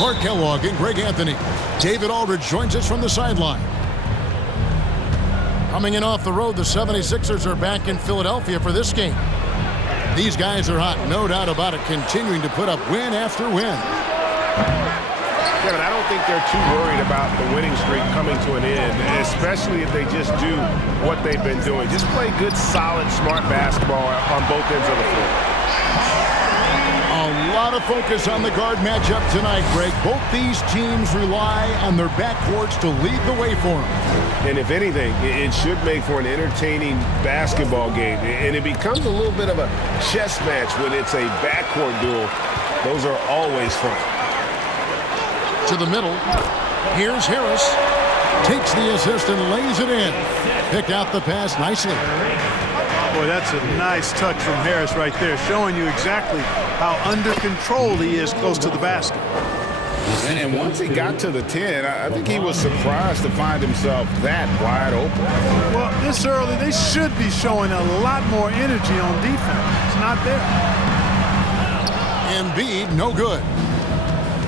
Clark Kellogg and Greg Anthony. David Aldridge joins us from the sideline. Coming in off the road, the 76ers are back in Philadelphia for this game. These guys are hot, no doubt about it, continuing to put up win after win. Kevin, I don't think they're too worried about the winning streak coming to an end, especially if they just do what they've been doing. Just play good, solid, smart basketball on both ends of the floor. A lot of focus on the guard matchup tonight, Greg. Both these teams rely on their backcourts to lead the way for them. And if anything, it should make for an entertaining basketball game. And it becomes a little bit of a chess match when it's a backcourt duel. Those are always fun. To the middle. Here's Harris. Takes the assist and lays it in. Picked out the pass nicely. Boy, that's a nice touch from Harris right there, showing you exactly how under control he is close to the basket. And once he got to the 10, I think he was surprised to find himself that wide open. Well, this early, they should be showing a lot more energy on defense. It's not there. Embiid, no good.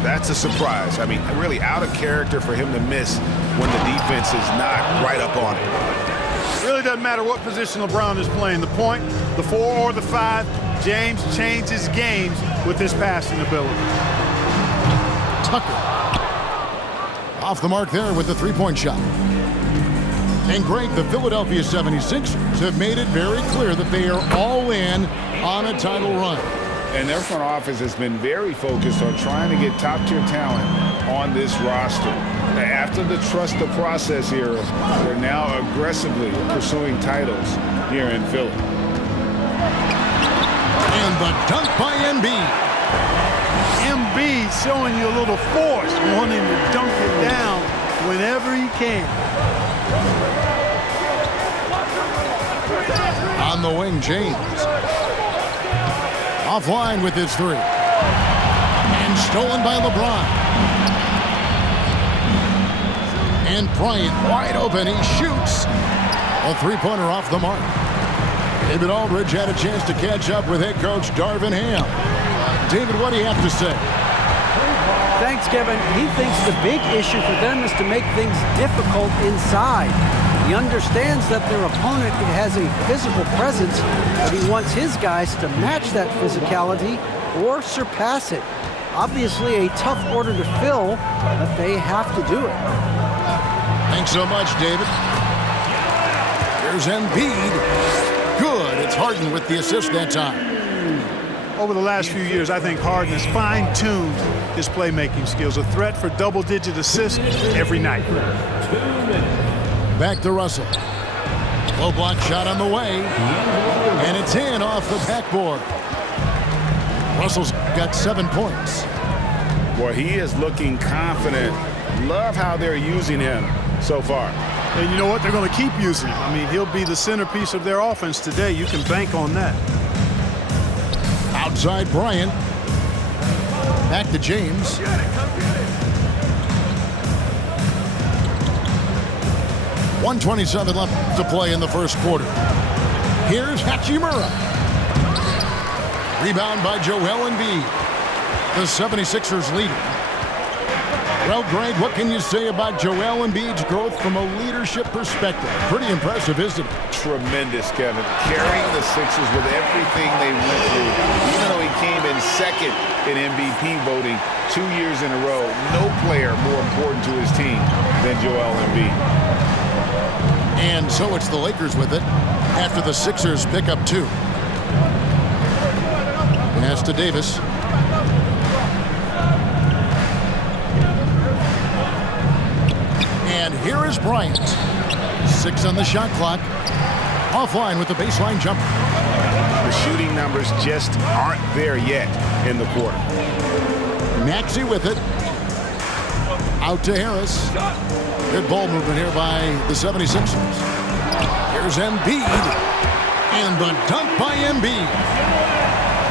That's a surprise. I mean, really out of character for him to miss when the defense is not right up on him. It really doesn't matter what position LeBron is playing, the point, the 4 or the 5, James changes games with his passing ability. Tucker. Off the mark there with the three-point shot. And Greg, the Philadelphia 76ers have made it very clear that they are all in on a title run. And their front office has been very focused on trying to get top-tier talent on this roster. After the trust the process era, they're now aggressively pursuing titles here in Philly. And the dunk by Embiid. Embiid showing you a little force, wanting to dunk it down whenever he can. On the wing, James. Offline with his three. And stolen by LeBron. And Bryant wide open. He shoots. A three-pointer off the mark. David Aldridge had a chance to catch up with head coach Darvin Ham. David, what do you have to say? Thanks, Kevin. He thinks the big issue for them is to make things difficult inside. He understands that their opponent has a physical presence, but he wants his guys to match that physicality or surpass it. Obviously a tough order to fill, but they have to do it. Thanks so much, David. Here's Embiid. Good. It's Harden with the assist that time. Over the last few years, I think Harden has fine-tuned his playmaking skills. A threat for double-digit assists every night. Back to Russell. Low block shot on the way. And it's in off the backboard. Russell's got 7 points. Boy, he is looking confident. Love how they're using him so far. And you know what? They're going to keep using him. I mean, he'll be the centerpiece of their offense today. You can bank on that. Outside Bryant. Back to James. .127 left to play in the first quarter. Here's Hachimura. Rebound by Joel Embiid. The 76ers leading. Well, Greg, what can you say about Joel Embiid's growth from a leadership perspective? Pretty impressive, isn't it? Tremendous, Kevin. Carrying the Sixers with everything they went through. Even though he came in second in MVP voting 2 years in a row, no player more important to his team than Joel Embiid. And so it's the Lakers with it after the Sixers pick up 2. Pass to Davis. And here is Bryant. 6 on the shot clock. Offline with the baseline jumper. The shooting numbers just aren't there yet in the quarter. Maxey with it. Out to Harris. Good ball movement here by the 76ers. Here's Embiid. And the dunk by Embiid.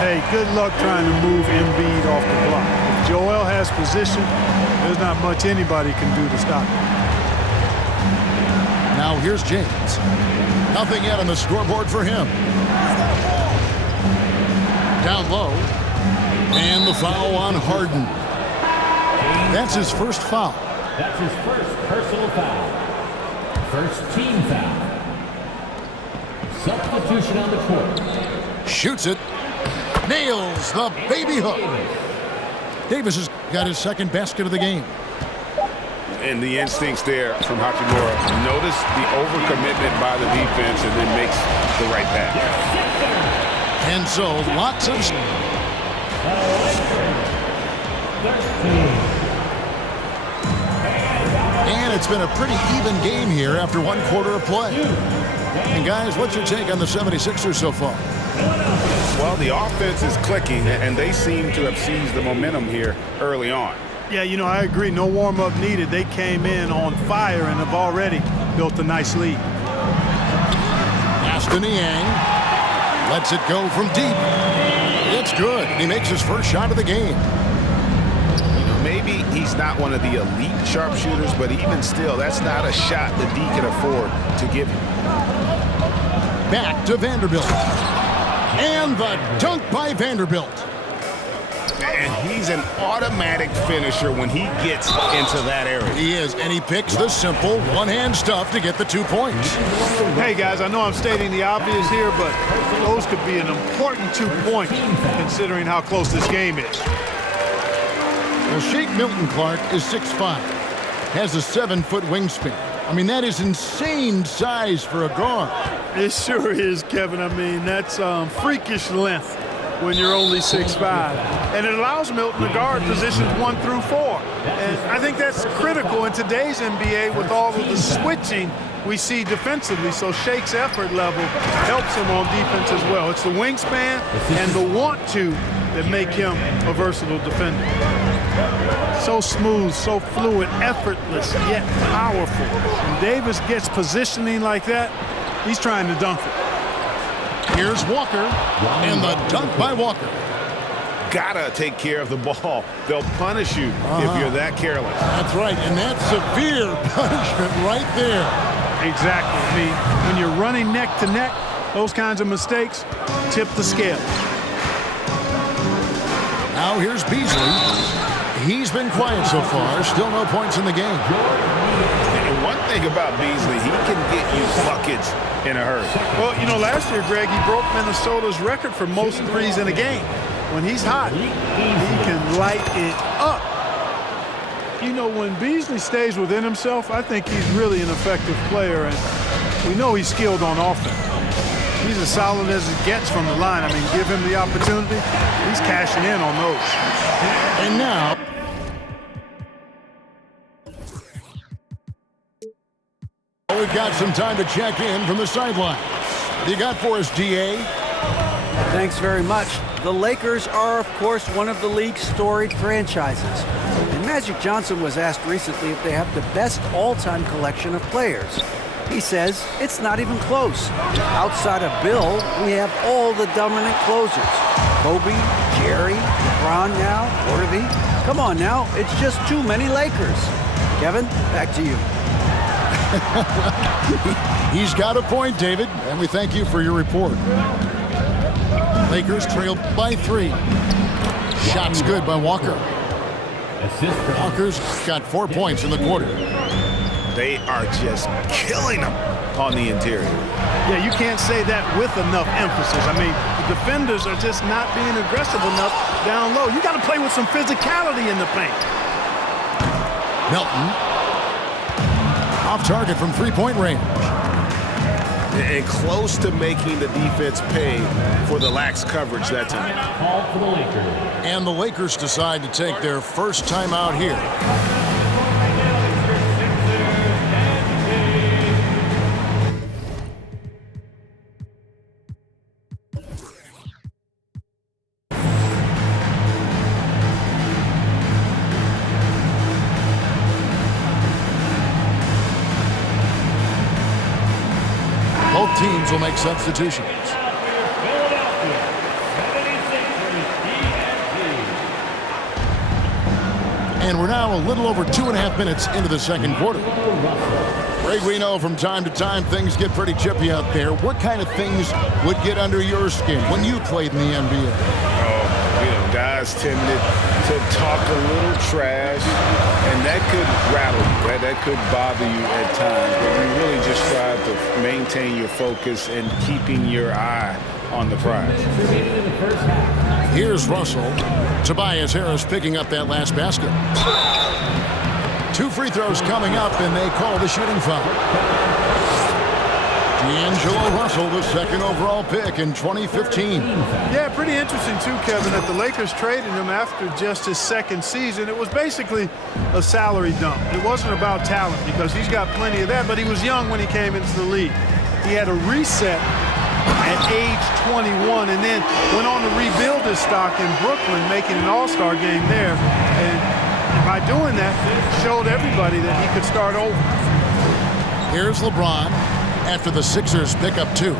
Hey, good luck trying to move Embiid off the block. If Joel has position, there's not much anybody can do to stop him. Now here's James. Nothing yet on the scoreboard for him. Down low. And the foul on Harden. That's his first foul. That's his first personal foul. First team foul. Substitution on the court. Shoots it. Nails the baby hook. Davis has got his second basket of the game. And the instincts there from Hachimura. Notice the overcommitment by the defense and then makes the right pass. And so lots of... And it's been a pretty even game here after one quarter of play. And guys, what's your take on the 76ers so far? Well, the offense is clicking, and they seem to have seized the momentum here early on. Yeah, you know, I agree. No warm-up needed. They came in on fire and have already built a nice lead. Pass to Niang. Lets it go from deep. It's good. He makes his first shot of the game. Maybe he's not one of the elite sharpshooters, but even still, that's not a shot that D can afford to give him. Back to Vanderbilt. And the dunk by Vanderbilt. And he's an automatic finisher when he gets into that area. He is, and he picks the simple one-hand stuff to get the 2 points. Hey, guys, I know I'm stating the obvious here, but those could be an important 2 points considering how close this game is. Well, Shake Milton Clark is 6'5", has a 7-foot wingspan. I mean, that is insane size for a guard. It sure is, Kevin. I mean, that's freakish length when you're only 6'5". And it allows Milton to guard positions 1 through 4. And I think that's critical in today's NBA with all of the switching we see defensively. So Shake's effort level helps him on defense as well. It's the wingspan and the want-to that make him a versatile defender. So smooth, so fluid, effortless, yet powerful. When Davis gets positioning like that, he's trying to dunk it. Here's Walker, and the dunk by Walker. Gotta take care of the ball. They'll punish you if you're that careless. That's right, and that's severe punishment right there. Exactly. I mean, when you're running neck to neck, those kinds of mistakes tip the scale. Now here's Beasley. He's been quiet so far. Still no points in the game. And one thing about Beasley, he can get you buckets in a hurry. Well, you know, last year, Greg, he broke Minnesota's record for most threes in a game. When he's hot, he can light it up. You know, when Beasley stays within himself, I think he's really an effective player, and we know he's skilled on offense. He's as solid as it gets from the line. I mean, give him the opportunity, he's cashing in on those. And now, we've got some time to check in from the sideline. What do you got for us, DA? Thanks very much. The Lakers are, of course, one of the league's storied franchises. And Magic Johnson was asked recently if they have the best all-time collection of players. He says it's not even close. Outside of Bill, we have all the dominant closers. Kobe, Jerry, LeBron now, Worthy. Come on now, it's just too many Lakers. Kevin, back to you. He's got a point, David, and we thank you for your report. Lakers trail by 3. Shot's good by Walker. Walker's got 4 points in the quarter. They are just killing them on the interior. Yeah, you can't say that with enough emphasis. I mean, the defenders are just not being aggressive enough down low. You got to play with some physicality in the paint. Melton. Off target from 3-point range. And close to making the defense pay for the lax coverage that time. Called for the Lakers. And the Lakers decide to take their first time out here. Both teams will make substitutions. And we're now a little over 2.5 minutes into the second quarter. Greg, we know from time to time things get pretty chippy out there. What kind of things would get under your skin when you played in the NBA? Guys tended to to talk a little trash, and that could rattle you. That could bother you at times, but you really just strive to maintain your focus and keeping your eye on the prize. Here's Russell. Tobias Harris picking up that last basket. 2 free throws coming up, and they call the shooting foul. D'Angelo Russell, the second overall pick in 2015. Yeah, pretty interesting too, Kevin, that the Lakers traded him after just his second season. It was basically a salary dump. It wasn't about talent because he's got plenty of that, but he was young when he came into the league. He had a reset at age 21 and then went on to rebuild his stock in Brooklyn, making an all-star game there. And by doing that, showed everybody that he could start over. Here's LeBron after the Sixers pick up 2.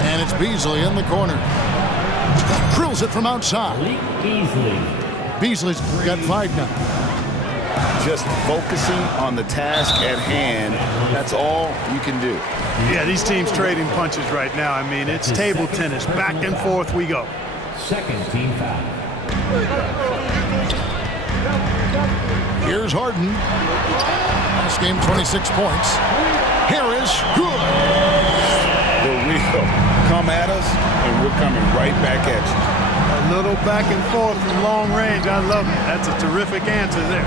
And it's Beasley in the corner. Drills it from outside. Beasley's got 5 now. Just focusing on the task at hand, that's all you can do. Yeah, these teams trading punches right now. I mean, it's table tennis. Back and forth we go. Second team foul. Here's Harden. Last game, 26 points. Harris, good. The real come at us, and we're coming right back at you. A little back and forth from long range. I love it. That's a terrific answer there.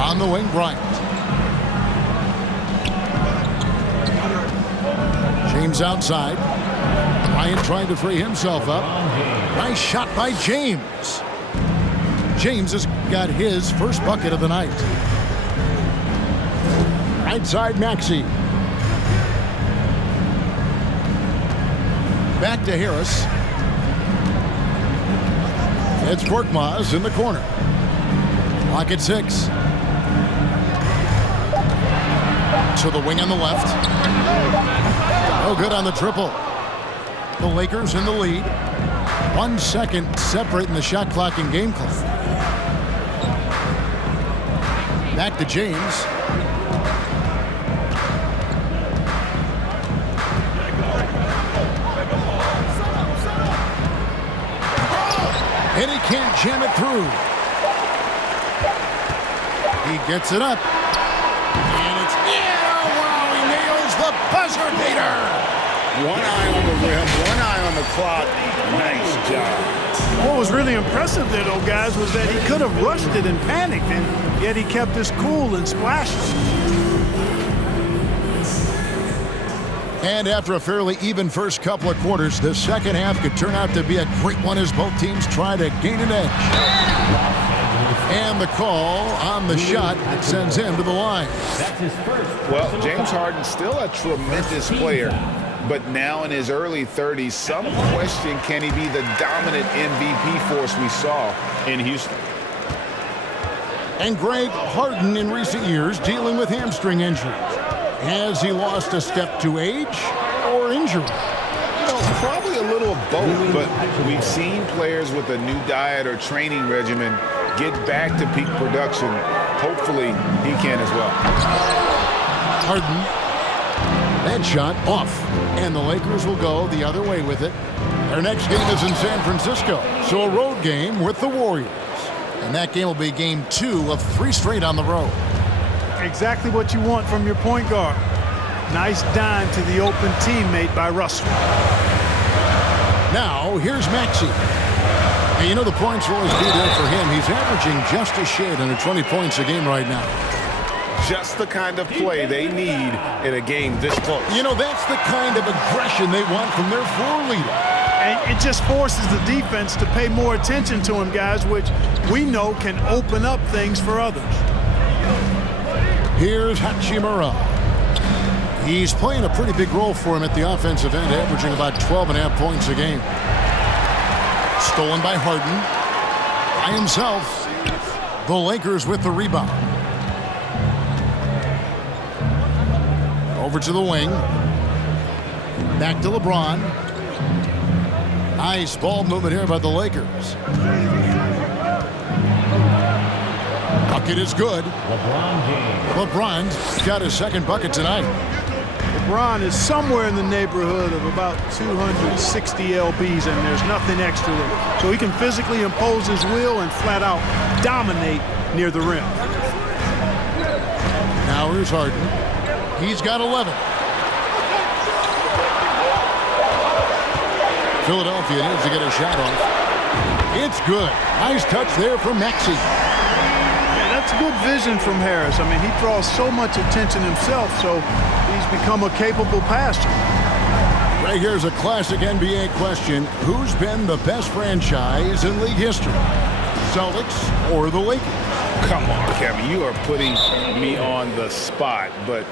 On the wing, Bryant. James outside. Bryant trying to free himself up. Nice shot by James. James has got his first bucket of the night. Right side, Maxey. Back to Harris. It's Korkmaz in the corner. Clock at 6. To the wing on the left. Oh, good on the triple. The Lakers in the lead. 1 second separating the shot clock and game clock. Back to James. And he can't jam it through. He gets it up. And it's wow, he nails the buzzer beater. 1 eye on the rim, 1 eye on the clock. Nice job. What was really impressive there, though, guys, was that he could have rushed it and panicked, and yet he kept his cool and splashed. And after a fairly even first couple of quarters, the second half could turn out to be a great one as both teams try to gain an edge. And the call on the shot that sends him to the line. Well, James Harden still a tremendous player, but now in his early 30s, some question, can he be the dominant MVP force we saw in Houston? And Greg, Harden in recent years dealing with hamstring injuries. Has he lost a step to age or injury? You know, probably a little of both, but we've seen players with a new diet or training regimen get back to peak production. Hopefully, he can as well. Harden, that shot off, and the Lakers will go the other way with it. Their next game is in San Francisco, so a road game with the Warriors. And that game will be game 2 of 3 straight on the road. Exactly what you want from your point guard. Nice dime to the open teammate by Russell. Now, here's Maxey. And you know the points will always be there for him. He's averaging just a shade under 20 points a game right now. Just the kind of play they need in a game this close. You know, that's the kind of aggression they want from their floor leader. And it just forces the defense to pay more attention to him, guys, which we know can open up things for others. Here's Hachimura. He's playing a pretty big role for him at the offensive end, averaging about 12.5 points a game. Stolen by Harden. By himself. The Lakers with the rebound. Over to the wing. Back to LeBron. Nice ball movement here by the Lakers. Bucket is good. LeBron James. LeBron's got his second bucket tonight. LeBron is somewhere in the neighborhood of about 260 lbs, and there's nothing extra there. So he can physically impose his will and flat out dominate near the rim. Now here's Harden. He's got 11. Philadelphia needs to get a shot off. It's good. Nice touch there from Maxey. Yeah, that's good vision from Harris. I mean, he draws so much attention himself, so he's become a capable passer. Right here's a classic NBA question. Who's been the best franchise in league history? Celtics or the Lakers? Come on, Kevin. You are putting me on the spot, but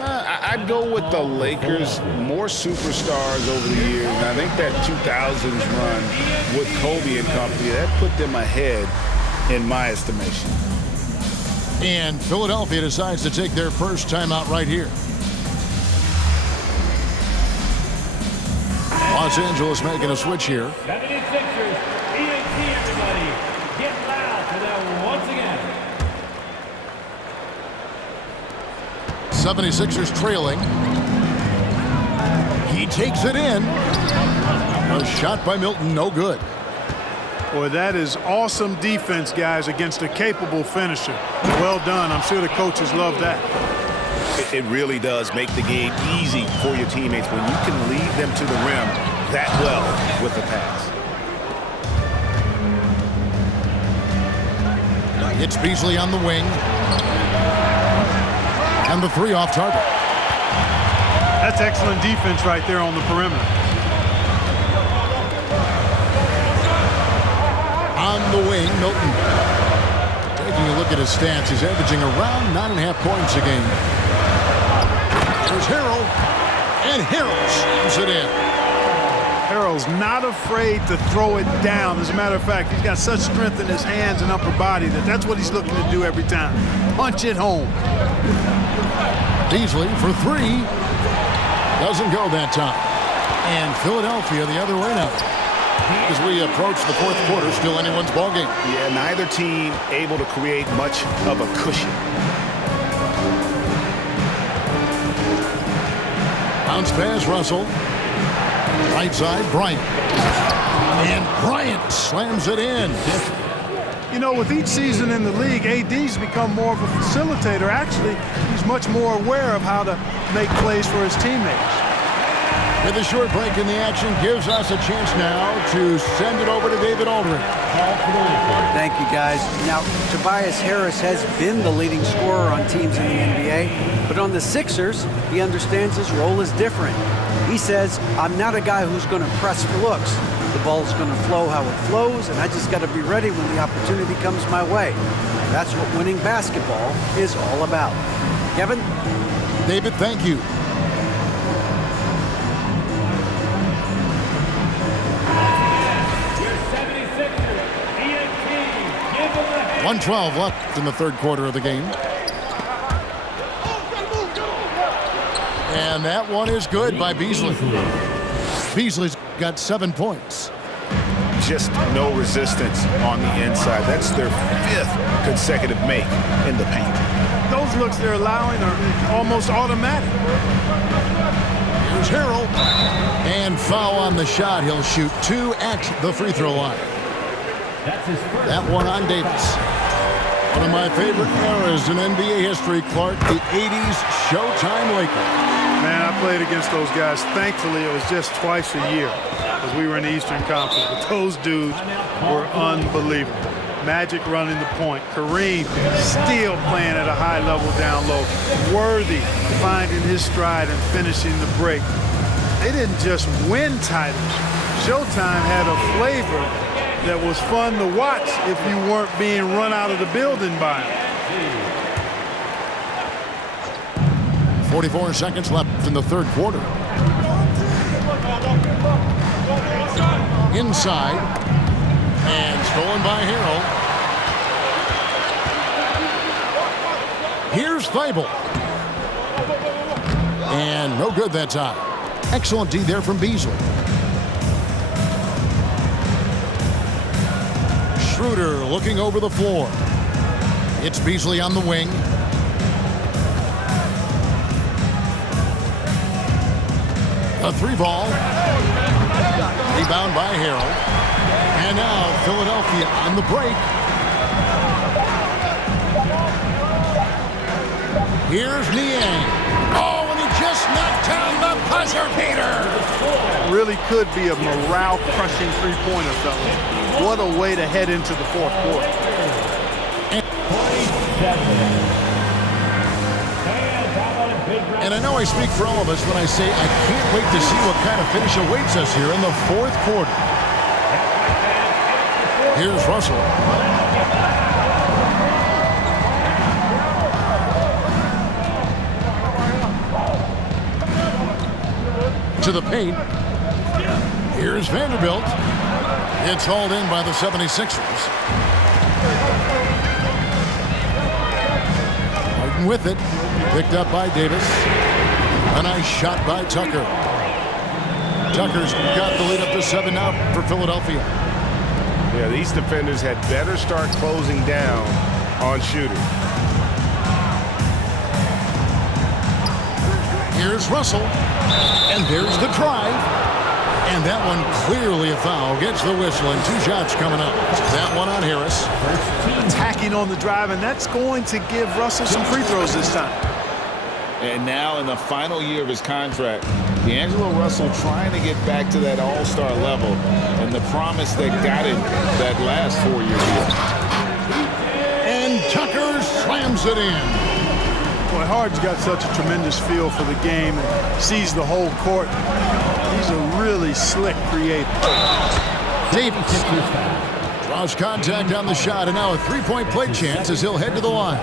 I'd go with the Lakers. More superstars over the years, and I think that 2000s run with Kobe and company, that put them ahead in my estimation. And Philadelphia decides to take their first timeout right here. Los Angeles making a switch here. 76ers, ENT, everybody. Get loud for that once again. 76ers trailing. He takes it in. A shot by Milton, no good. Boy, that is awesome defense, guys, against a capable finisher. Well done. I'm sure the coaches love that. It really does make the game easy for your teammates when you can lead them to the rim that well with the pass. It's Beasley on the wing. And the three off target. That's excellent defense right there on the perimeter. On the wing, Milton. Taking a look at his stats, he's averaging around 9.5 points a game. There's Harrell, and Harrell slams it in. Harrell's not afraid to throw it down. As a matter of fact, he's got such strength in his hands and upper body that's what he's looking to do every time. Punch it home. Beasley for three. Doesn't go that time. And Philadelphia the other way now. As we approach the fourth quarter, still anyone's ballgame. Yeah, neither team able to create much of a cushion. Bounce pass, Russell. Right side, Bryant. And Bryant slams it in. You know, with each season in the league, AD's become more of a facilitator. Actually, he's much more aware of how to make plays for his teammates. With a short break in the action, gives us a chance now to send it over to David Aldridge. Thank you, guys. Now, Tobias Harris has been the leading scorer on teams in the NBA, but on the Sixers, he understands his role is different. He says, I'm not a guy who's going to press for looks. The ball's going to flow how it flows, and I just got to be ready when the opportunity comes my way. That's what winning basketball is all about. Kevin? David, thank you. Your 76ers, ENT, give them the hand. 1:12 left in the third quarter of the game. And that one is good by Beasley. Beasley's got 7 points. Just no resistance on the inside. That's their 5th consecutive make in the paint. Those looks they're allowing are almost automatic. Here's Harrell. And foul on the shot. He'll shoot 2 at the free throw line. That's his first. That one on Davis. One of my favorite eras in NBA history, Clark, the 80s Showtime Lakers. Man, I played against those guys. Thankfully, it was just twice a year because we were in the Eastern Conference. But those dudes were unbelievable. Magic running the point. Kareem still playing at a high level down low. Worthy finding his stride and finishing the break. They didn't just win titles. Showtime had a flavor that was fun to watch if you weren't being run out of the building by them. 44 seconds left in the third quarter. Inside. And stolen by Harrell. Here's Thibault. And no good that time. Excellent D there from Beasley. Schroeder looking over the floor. It's Beasley on the wing. The 3-ball. Rebound by Harrell. And now Philadelphia on the break. Here's Niang. Oh, and he just knocked down the buzzer beater. Really could be a morale-crushing three-pointer, fellas. What a way to head into the fourth quarter. And I know I speak for all of us when I say I can't wait to see what kind of finish awaits us here in the fourth quarter. Here's Russell. To the paint. Here's Vanderbilt. It's hauled in by the 76ers. Harden with it. Picked up by Davis. A nice shot by Tucker. Tucker's got the lead up to 7 now for Philadelphia. Yeah, these defenders had better start closing down on shooting. Here's Russell. And there's the drive. And that one clearly a foul. Gets the whistle and 2 shots coming up. That one on Harris. Attacking on the drive, and that's going to give Russell some free throws this time. And now in the final year of his contract, D'Angelo Russell trying to get back to that all-star level and the promise that got him that last 4-year deal. And Tucker slams it in. Boy, Harden's got such a tremendous feel for the game and sees the whole court. He's a really slick creator. Davis draws contact on the shot, and now a 3-point play chance as he'll head to the line.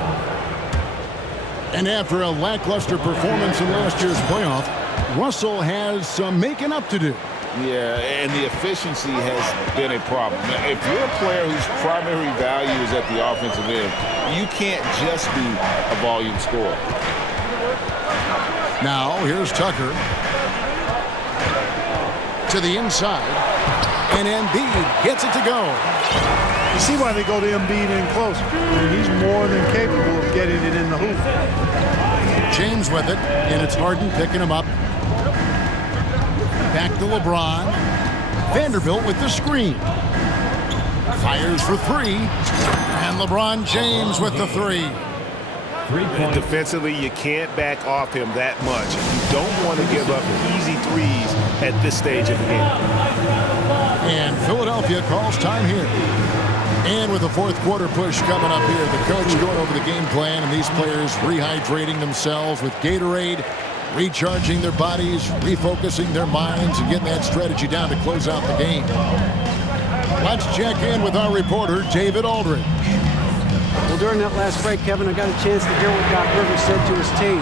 And after a lackluster performance in last year's playoff, Russell has some making up to do. Yeah, and the efficiency has been a problem. If you're a player whose primary value is at the offensive end, you can't just be a volume scorer. Now, here's Tucker. To the inside. And Embiid gets it to go. You see why they go to Embiid in close. He's more than capable of getting it in the hoop. James with it, and it's Harden picking him up. Back to LeBron. Vanderbilt with the screen. Fires for 3. And LeBron James with the 3. And defensively, you can't back off him that much. You don't want to give up easy threes at this stage of the game. And Philadelphia calls time here. And with the fourth quarter push coming up here, the coach going over the game plan and these players rehydrating themselves with Gatorade, recharging their bodies, refocusing their minds, and getting that strategy down to close out the game. Let's check in with our reporter, David Aldridge. Well, during that last break, Kevin, I got a chance to hear what Doc Rivers said to his team.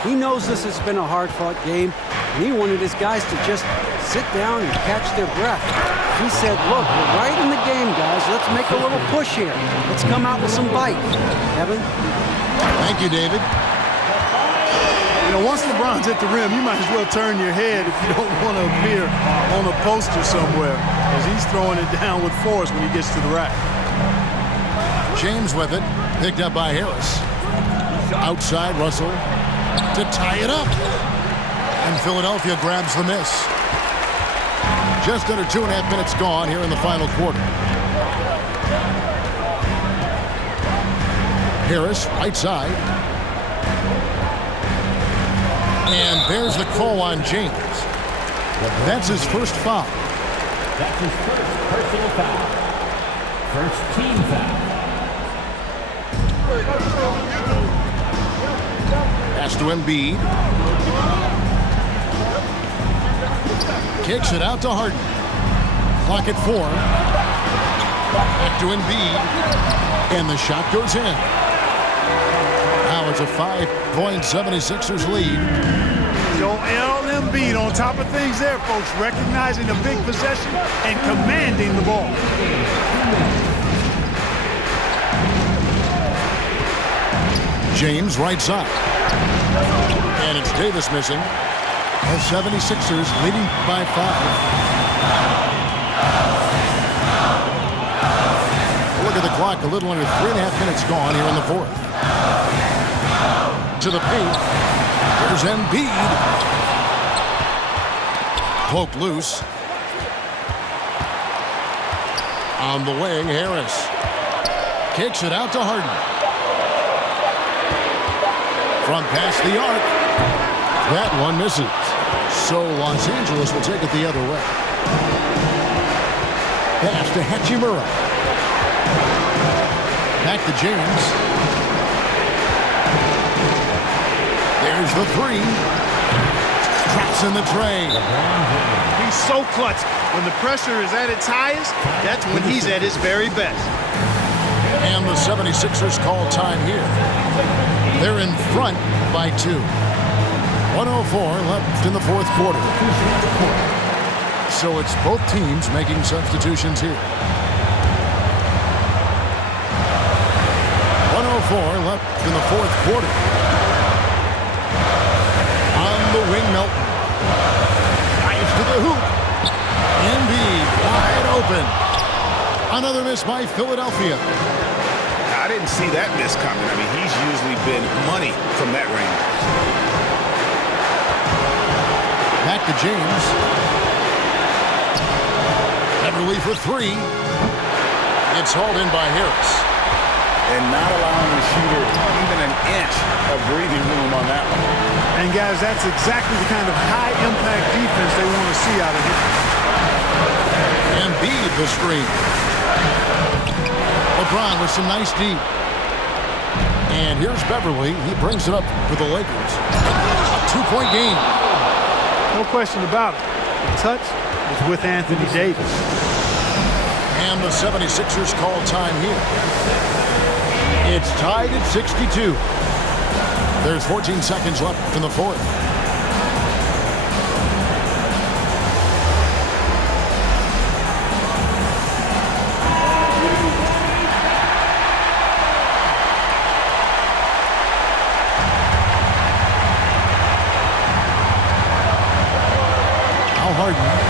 He knows this has been a hard-fought game, and he wanted his guys to just sit down and catch their breath. He said, look, we're right in the game, guys. Let's make a little push here. Let's come out with some bite. Kevin? Thank you, David. You know, once LeBron's at the rim, you might as well turn your head if you don't want to appear on a poster somewhere, because he's throwing it down with force when he gets to the rack. James with it, picked up by Harris. Outside, Russell to tie it up. And Philadelphia grabs the miss. Just under 2.5 minutes gone here in the final quarter. Harris, right side. And there's the call on James. That's his first foul. That's his first personal foul. First team foul. Pass to Embiid. Kicks it out to Harden. Clock at 4. Back to Embiid. And the shot goes in. Now it's a 5-point 76ers lead. Joel Embiid on top of things there, folks. Recognizing a big possession and commanding the ball. James right side. And it's Davis missing. The 76ers leading by 5. Look at the clock, a little under 3.5 minutes gone here in the fourth. To the paint. Here's Embiid. Poked loose. On the wing, Harris. Kicks it out to Harden. Front past the arc. That one misses. So Los Angeles will take it the other way. Pass to Hachimura. Back to James. There's the three. Traps in the tray. He's so clutch. When the pressure is at its highest, that's when he's at his very best. And the 76ers call time here. They're in front by 2. 1:04 left in the fourth quarter. So it's both teams making substitutions here. 1:04 left in the fourth quarter. On the wing, Melton. Drives to the hoop. Embiid wide open. Another miss by Philadelphia. I didn't see that miss coming. I mean, he's usually been money from that range. Back to James. Beverly for 3. It's hauled in by Harris. And not allowing the shooter even an inch of breathing room on that one. And guys, that's exactly the kind of high-impact defense they want to see out of here. Embiid the screen. LeBron with some nice D. And here's Beverly. He brings it up for the Lakers. A 2-point game. No question about it. The touch is with Anthony Davis. And the 76ers call time here. It's tied at 62. There's 14 seconds left in the fourth. Al Harden.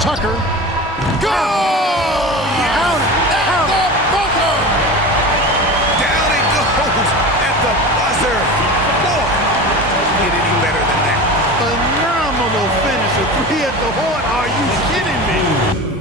Tucker. Go! Down at the buzzer! Down it goes at the buzzer. Boy, get any better than that. Phenomenal finish. A 3 at the horn. Are you kidding me?